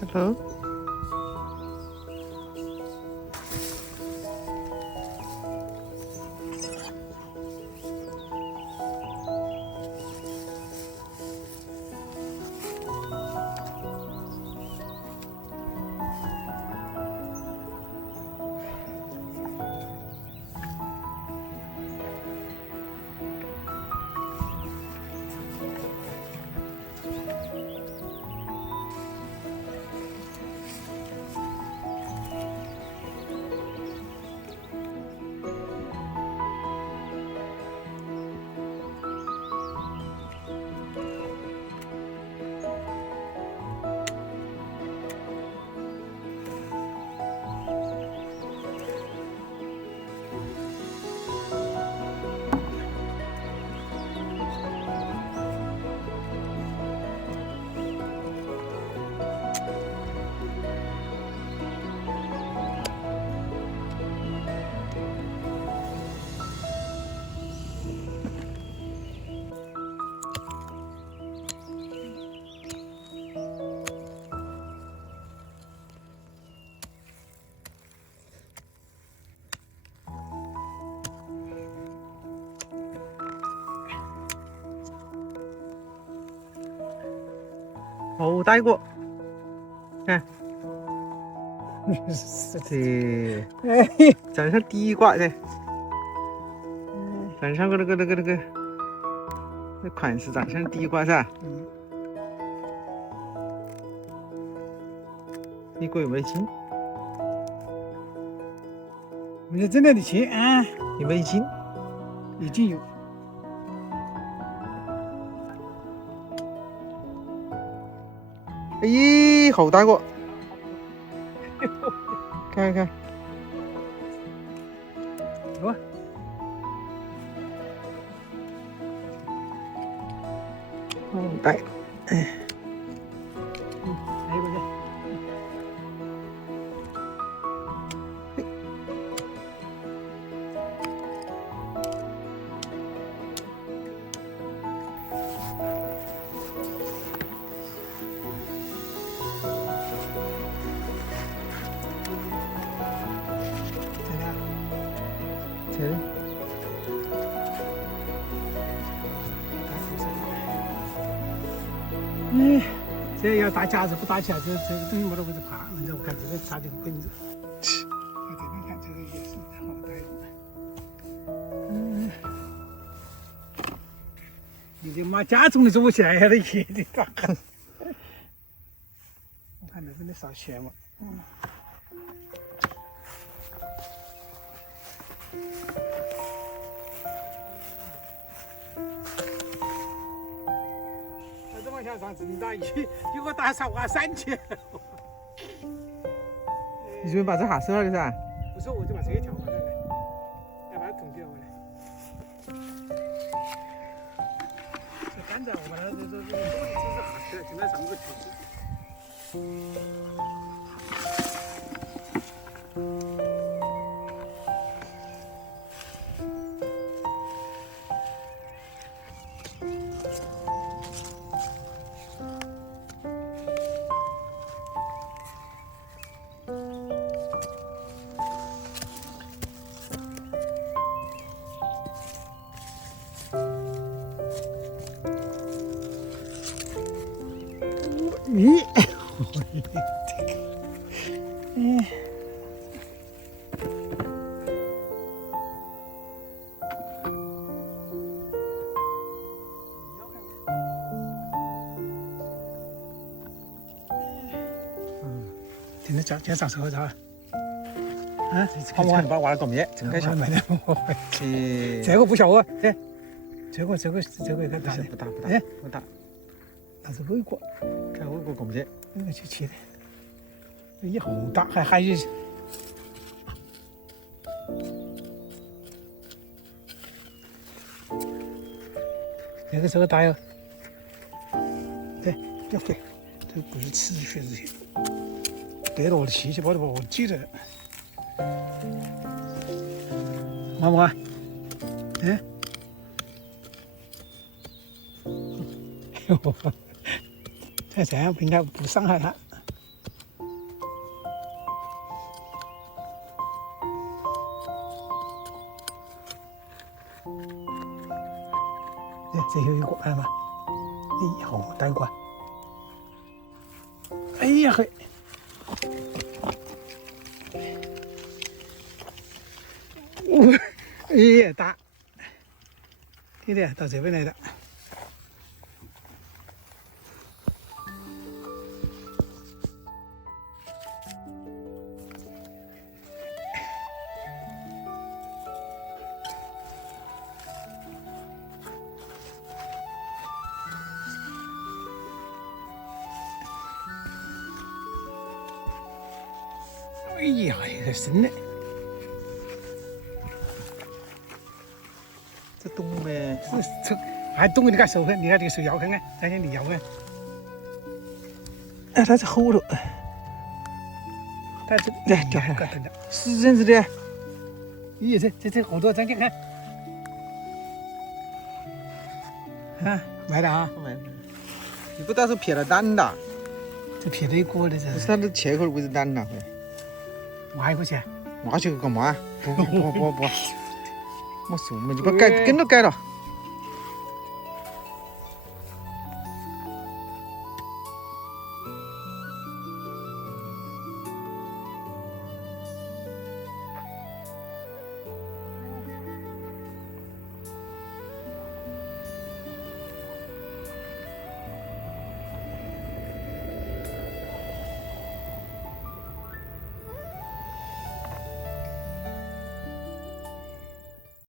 Hello。好大个，看，是的，长上地瓜的，长上个那款式长像地瓜是吧？地瓜有没有筋？没有真的钱啊，有没有筋？已经有。咦，好大个！看看，有啊，好大，哎，来一个去。这里，这要打架子不打起来，这个东西没得位置爬。你知道我看这个插这个棍子，我这边看这个也是好大一个。你的妈家中的走不起来呀，这野的大。我看那边的少钱嘛。这往下上这么大雨，结果打上挖3千。你准备把这下收了的噻？不是，我就把这个调过来了，要把它统计过来。这干着，我把它这只是下去了，现在上个去。咦，听着脚上手着啊，好不好？你把挖了搞咩？真开小，没得我。这个不小啊，哎，这个有点大的，不大，哎，不大，那是美国，看我搞咩？那个去的，也好大，还有。这个大哟，对，要对，这不是吃血这些，对了，我的气去把它我记着，妈妈，哎，这样应该不伤害它。好呆瓜。哎呀嘿！哎呀大！弟弟到这边来了。哎呀，这个深嘞！这懂呗？这还懂你看手看，你看这个手摇看看，咱先你摇看。哎，它是后头，但是来掉下来，是真是的。咦，这好多，咱看看。啊，买了啊！你不到时候撇了蛋的？这撇了一锅的这。不是它的切口不是蛋了？挖一块钱？挖去干嘛？不，没事，我们就把改跟着改了。